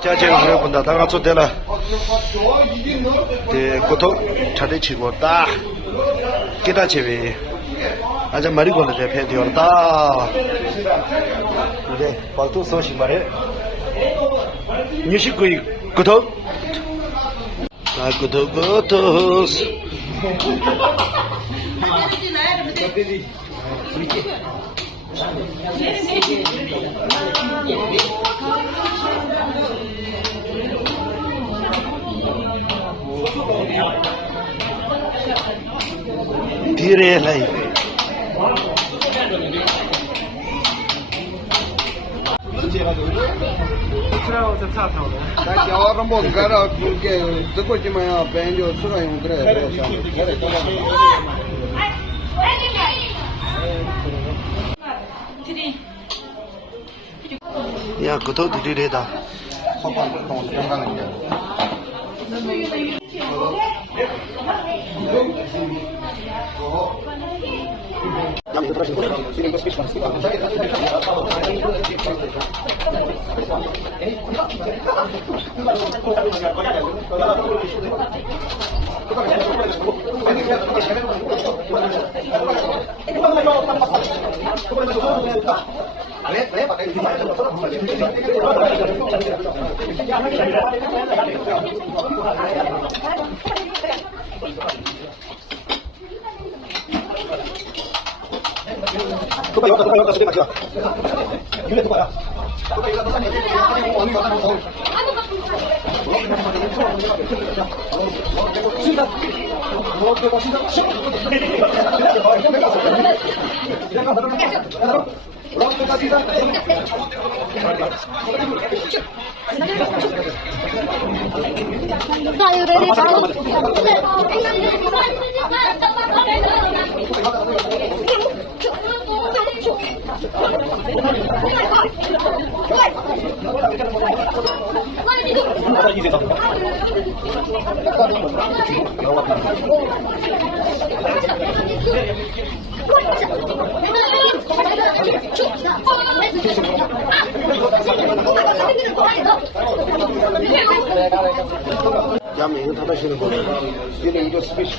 자제가 그래 본다. 다가 쫓대라. 네, 고토 차대 치고 다. 기타 제비. 아주 말이 걸려 대패 되었다. 그래, 발도 소식 말해. 뉴식구이 고토. 아, 고토. धीरे नहीं या कतो धीरे रहता या मैं ये था शुरू कर ये नहीं जो switch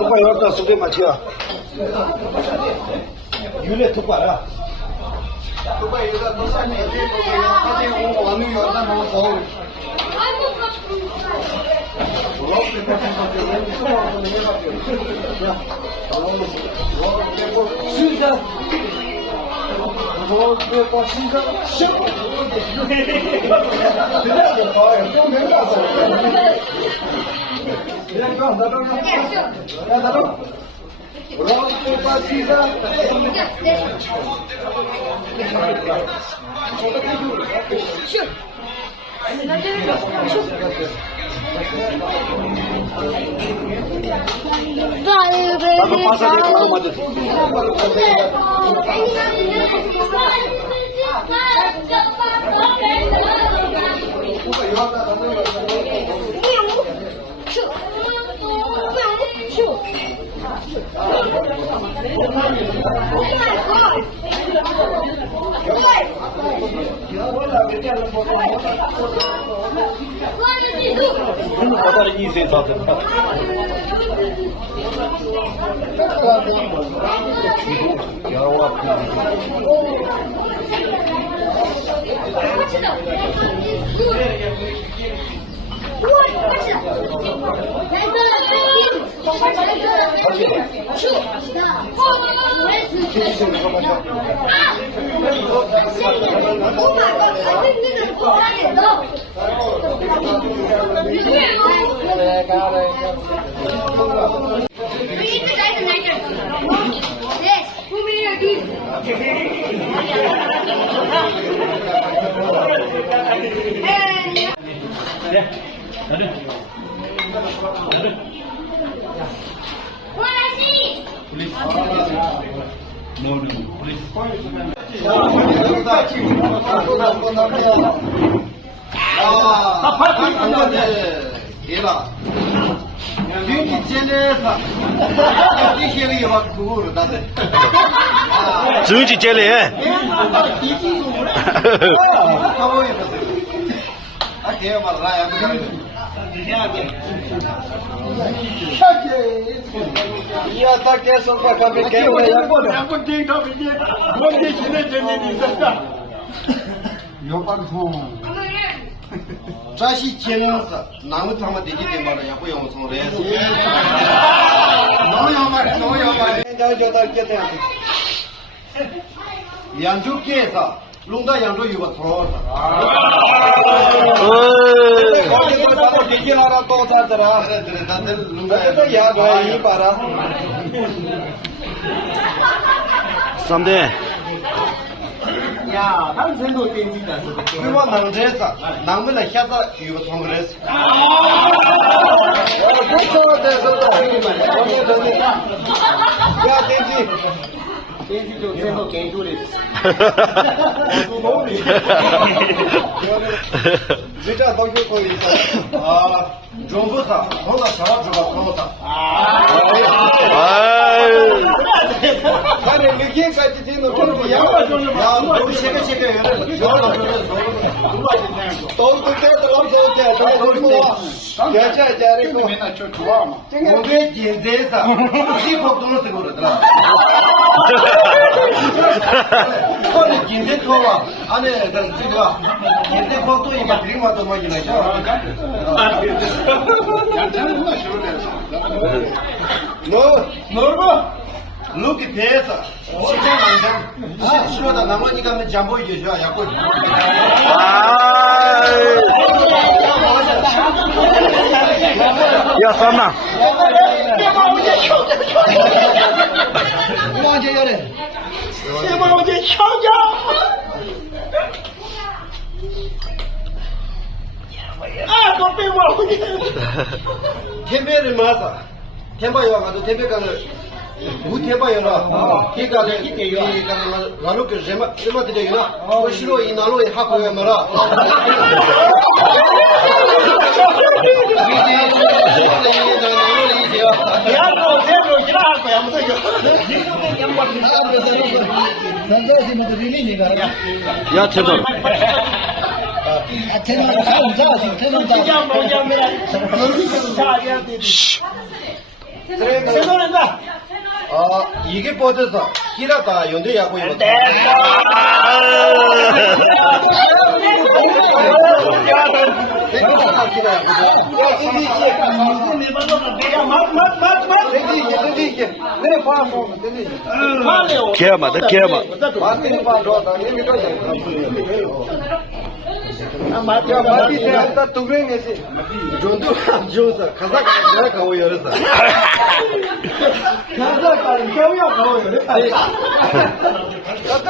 tukpa yorta suke machia yule tukpa la tukpa yorta dosa ne ate anu yorta no so 只去接嘞。这些坚持，那么他们这几天嘛，也不用从这些。农药嘛，人家叫他给点。扬州给啥？龙达扬州有个错啥？三的。呀，他们成都电机的是。你往南这是，南门的现在有个窗口的是。我不错的是的，我真的。不要电机。电机就最后给住的。你这东西可以啊，中不上，碰到小猪吧，碰上。反正你应该今天都跟不一样，然后都写个有的，小了都给的老师讲，都说，讲的说，我们现在是西方东西过来的了。靠你今天说吧，俺那这个今天靠多一个平方都没进来，是吧？路给拍子，是这样的，说的那么你看我们讲不一句话也会。要三嘛？王姐要的，先把我这抢家。啊，我被我天边的马子，天把药嘛，都天边干的。五天吧有了，这个呢，这个那路个什么这个呢？我西路一南路也还可以嘛了。要吃多。이게 뻗어서 기라다 연대야고 이거.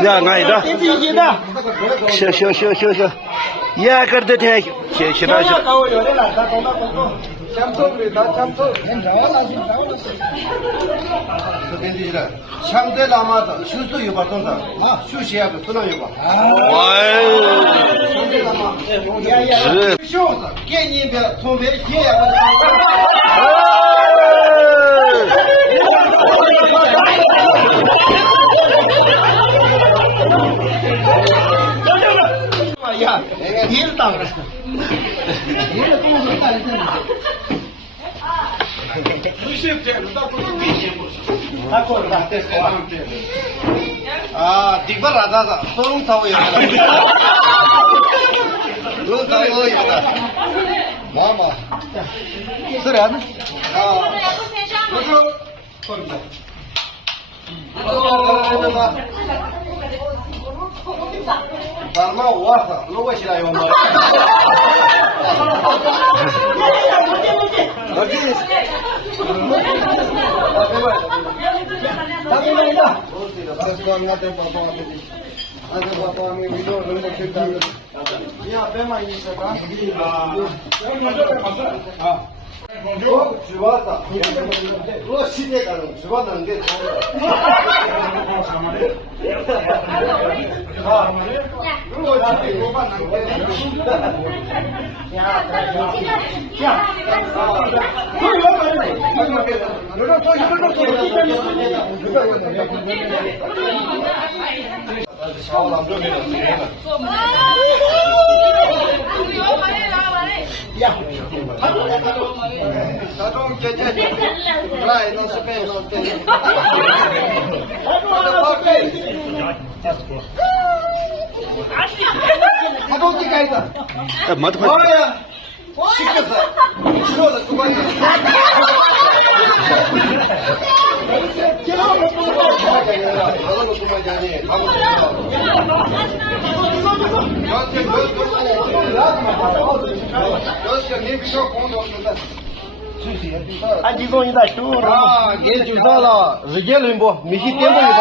या नहीं था शो या करते थे शिरा cham대 남아서 수수 유바 통사 수시하고 수능 유바 쇼서 개념별 총별 해야 야, 일 당. 아, 딕발 라자자. 소름 타고 이거다. 소름 타고 이거다. 뭐. 그래, 안 돼? 아, 그거. 달마 와서 로봇이라 이거 뭐. 어디? 좋았어. 그 시대에 따른 좋았다는 게 자동 제재 라이 너 스페인 너 때. 자동지 가이다. 맞다. 뭐야? 시켰어. 싫어서 그만해. 아, 기존이다, 슈. 아, 얘 주사라. 리겔 뭐 미시 템포 이봐.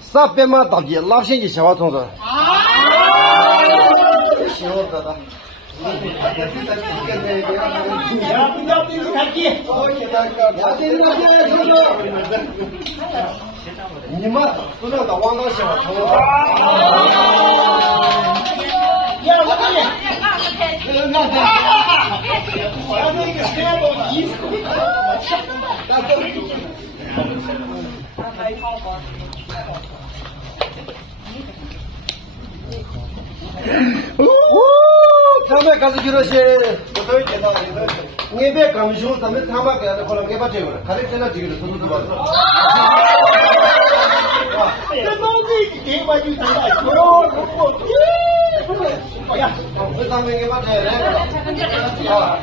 사배만 답지 랍신지 샤와 통서. 시원하다.你们不能到网上去了。咱们开始就那些不对的道理，你别刚修，咱们他妈给他可能给把这个了，他得现在这个是怎么做的？这东西给我就知道，哎呀，我咱们给把这个啊，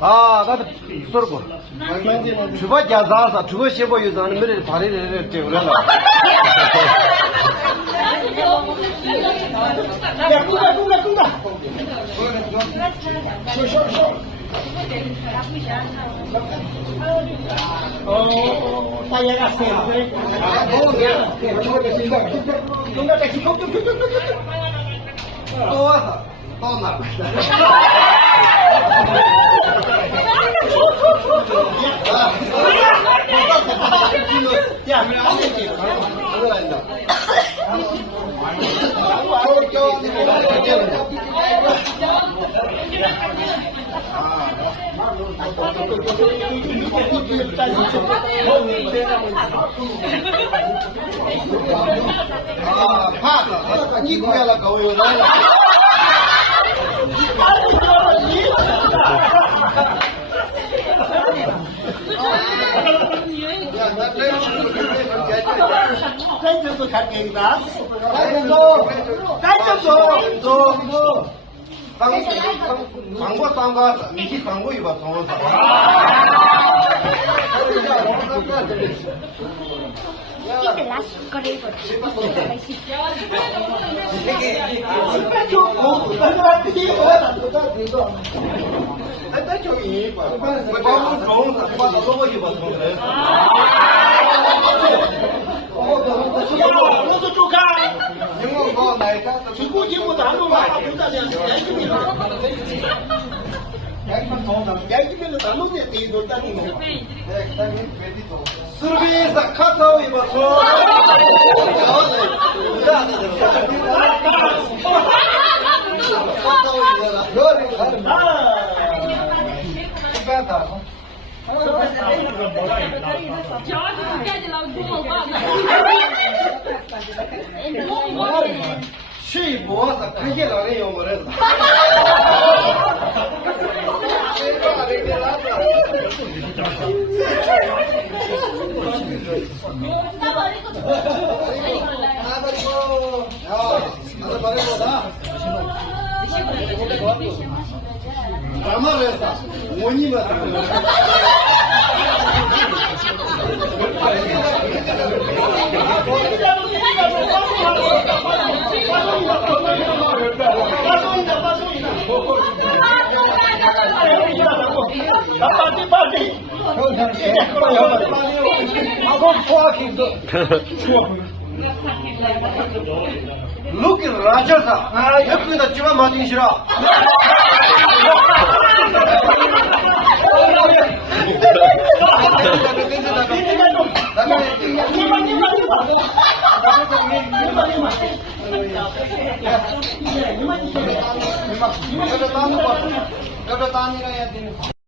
아, 나도 썰고. 주바 자자사, 주바 쉐보 유자는 메리 바리를 때우려나. 야, 꾼다. Saya kasih. 또 와서, 또 나. 야, 파, 이 구야라 가오요. Kanjam도 갈게입니다. 광고 쌍가 미시 광고 이봐 성원사. Survisa katao ibaso. 去脖子，看见老人有没人？Look at Raja. Look at the Chiva Martin Shira. Kau dah tahu ni lah yang